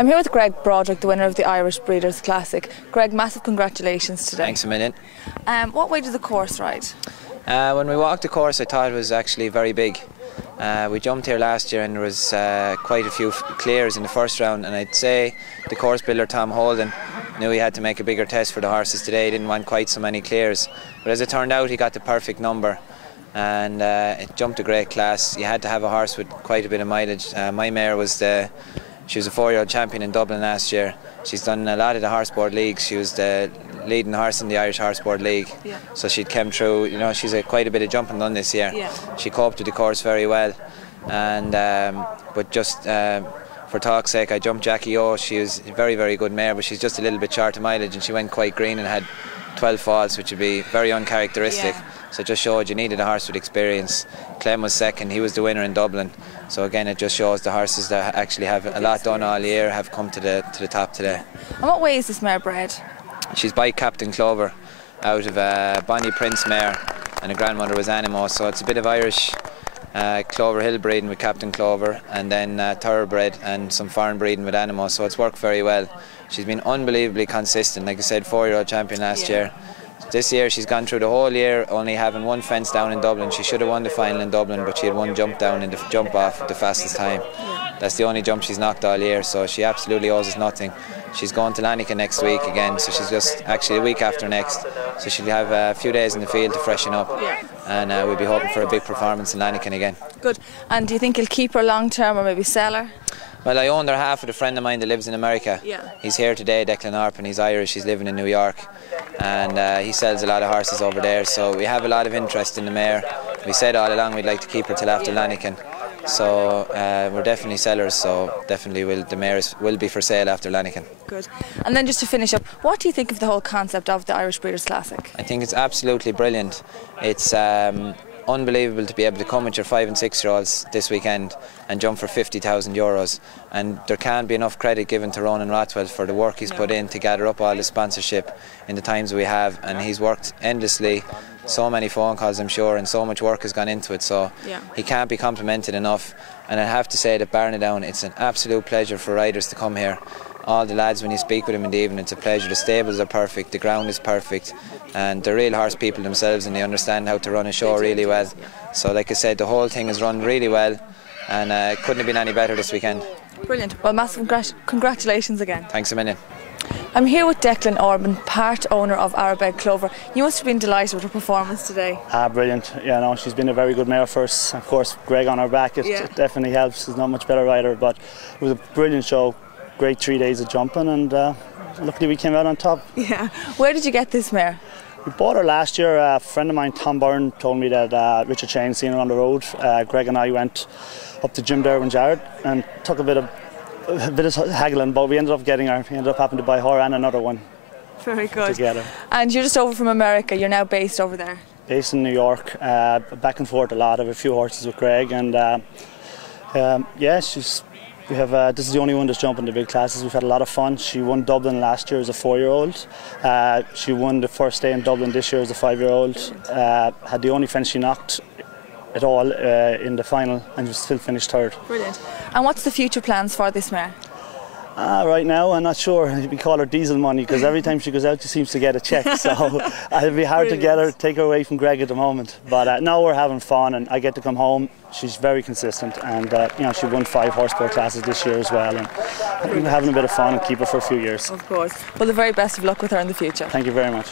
I'm here with Greg Broderick, the winner of the Irish Breeders' Classic. Greg, massive congratulations today. Thanks a million. What way did the course ride? When we walked the course, I thought it was actually very big. We jumped here last year and there was quite a few clears in the first round, and I'd say the course builder Tom Holden knew he had to make a bigger test for the horses today. He didn't want quite so many clears, but as it turned out, he got the perfect number, and it jumped a great class. You had to have a horse with quite a bit of mileage. My mare was she was a 4-year-old champion in Dublin last year. She's done a lot of the horseboard leagues. She was the leading horse in the Irish Horseboard League. Yeah. So she'd come through, you know, she's quite a bit of jumping done this year. Yeah. She coped with the course very well. And but just for talk's sake, I jumped Jackie O. She was a very, very good mare, but she's just a little bit short of mileage, and she went quite green and had 12 falls, which would be very uncharacteristic. Yeah. So it just showed you needed a horse with experience. Clem was second, he was the winner in Dublin. So again, it just shows the horses that actually have a lot done all year have come to the top today. And what way is this mare bred? She's by Captain Clover, out of Bonnie Prince mare, and her grandmother was Animo. So it's a bit of Irish Clover Hill breeding with Captain Clover, and then thoroughbred and some foreign breeding with Animo. So it's worked very well. She's been unbelievably consistent. Like I said, 4-year-old champion last year. This year she's gone through the whole year only having one fence down in Dublin. She should have won the final in Dublin, but she had one jump down in the jump off at the fastest time. That's the only jump she's knocked all year, so she absolutely owes us nothing. She's going to Lanniken next week again, so she's just actually a week after next, so she'll have a few days in the field to freshen up, and we'll be hoping for a big performance in Lanniken again. Good. And do you think you'll keep her long term or maybe sell her? Well, I own her half with a friend of mine that lives in America. He's here today, Declan Orpen. He's Irish, he's living in New York, and he sells a lot of horses over there, so we have a lot of interest in the mare. We said all along we'd like to keep her till after Lanniken, so we're definitely sellers, so definitely the mares will be for sale after Lanniken. Good. And then just to finish up, what do you think of the whole concept of the Irish Breeders' Classic? I think it's absolutely brilliant. It's unbelievable to be able to come with your 5- and 6-year-olds this weekend and jump for €50,000, and there can't be enough credit given to Ronan Rothwell for the work he's put in to gather up all the sponsorship in the times we have, and he's worked endlessly. So many phone calls, I'm sure, and so much work has gone into it, so he can't be complimented enough. And I have to say that Barnadown, it's an absolute pleasure for riders to come here. All the lads, when you speak with them in the evening, it's a pleasure. The stables are perfect, the ground is perfect, and they're real horse people themselves, and they understand how to run a show really well. So like I said, the whole thing is run really well, and it couldn't have been any better this weekend. Brilliant. Well, massive congratulations again. Thanks a million. I'm here with Declan Orpen, part owner of Arraghbeg Clover. You must have been delighted with her performance today. Brilliant. Yeah, no, she's been a very good mare for us. Of course, Greg on her back, it definitely helps. She's not much better rider, but it was a brilliant show. Great 3 days of jumping, and luckily we came out on top. Yeah. Where did you get this mare? We bought her last year. A friend of mine, Tom Byrne, told me that Richard Shane seen her on the road. Greg and I went up to Jim Derwin's yard and took a bit of haggling, but we ended up getting her. We ended up having to buy her and another one. Very good. Together. And you're just over from America. You're now based over there. Based in New York. Back and forth a lot. I have a few horses with Greg, and yeah, we have this is the only one that's jumping the big classes. We've had a lot of fun. She won Dublin last year as a 4-year-old. She won the first day in Dublin this year as a 5-year-old. Had the only fence she knocked at all in the final, and still finished third. Brilliant. And what's the future plans for this mare? Right now, I'm not sure. We call her diesel money because every time she goes out, she seems to get a check. So it'll be hard to take her away from Greg at the moment. But now we're having fun, and I get to come home. She's very consistent, and you know, she won 5 horseboard classes this year as well. And we're having a bit of fun and keep her for a few years. Of course. Well, the very best of luck with her in the future. Thank you very much.